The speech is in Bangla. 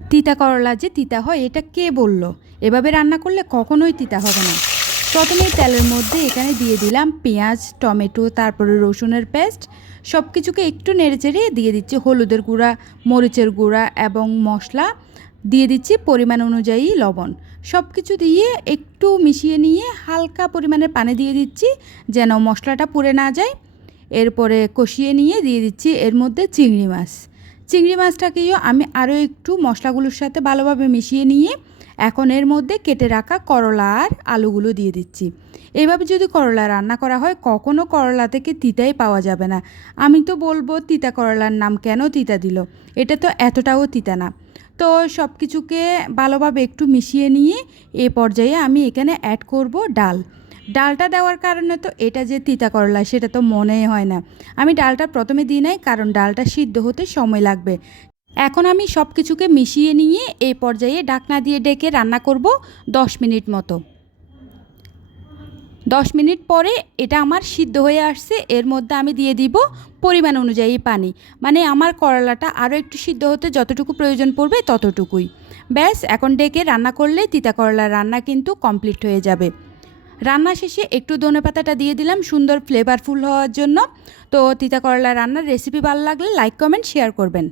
তিতা করলা যে তিতা হয়, এটা কে বলল? এভাবে রান্না করলে কখনোই তিতা হবে না। প্রথমে তেলের মধ্যে এখানে দিয়ে দিলাম পেঁয়াজ, টমেটো, তারপরে রসুনের পেস্ট। সব কিছুকে একটু নেড়েচেড়ে দিয়ে দিচ্ছি হলুদের গুঁড়া, মরিচের গুঁড়া এবং মশলা। দিয়ে দিচ্ছি পরিমাণ অনুযায়ী লবণ। সব কিছু দিয়ে একটু মিশিয়ে নিয়ে হালকা পরিমাণের পানি দিয়ে দিচ্ছি যেন মশলাটা পুড়ে না যায়। এরপরে কষিয়ে নিয়ে দিয়ে দিচ্ছি এর মধ্যে চিংড়ি মাছ। চিংড়ি মাছটাকেও আমি আরও একটু মশলাগুলোর সাথে ভালোভাবে মিশিয়ে নিয়ে এখন এর মধ্যে কেটে রাখা করলা আর আলুগুলো দিয়ে দিচ্ছি। এভাবে যদি করলা রান্না করা হয়, কখনো করলা থেকে তিতাই পাওয়া যাবে না। আমি তো বলব, তিতা করলার নাম কেন তিতা দিল? এটা তো এতটাও তিতা না। তো সব কিছুকে ভালোভাবে একটু মিশিয়ে নিয়ে এ পর্যায়ে আমি এখানে অ্যাড করব ডাল। ডালটা দেওয়ার কারণে তো এটা যে তিতা করলা, সেটা তো মনেই হয় না। আমি ডালটা প্রথমে দিই নাই, কারণ ডালটা সিদ্ধ হতে সময় লাগবে। এখন আমি সব কিছুকে মিশিয়ে নিয়ে এই পর্যায়ে ডাকনা দিয়ে ডেকে রান্না করব দশ মিনিট মতো। দশ মিনিট পরে এটা আমার সিদ্ধ হয়ে আসছে, এর মধ্যে আমি দিয়ে দিব পরিমাণ অনুযায়ী পানি। মানে আমার করলাটা আরও একটু সিদ্ধ হতে যতটুকু প্রয়োজন পড়বে ততটুকুই। ব্যাস, এখন ডেকে রান্না করলে তিতা করলার রান্না কিন্তু কমপ্লিট হয়ে যাবে। রান্না শেষে একটু ধনে পাতাটা দিয়ে দিলাম, সুন্দর ফ্লেভারফুল হওয়ার জন্য। তো তিতা করলা রান্নার রেসিপি ভালো লাগলে লাইক কমেন্ট শেয়ার করবেন।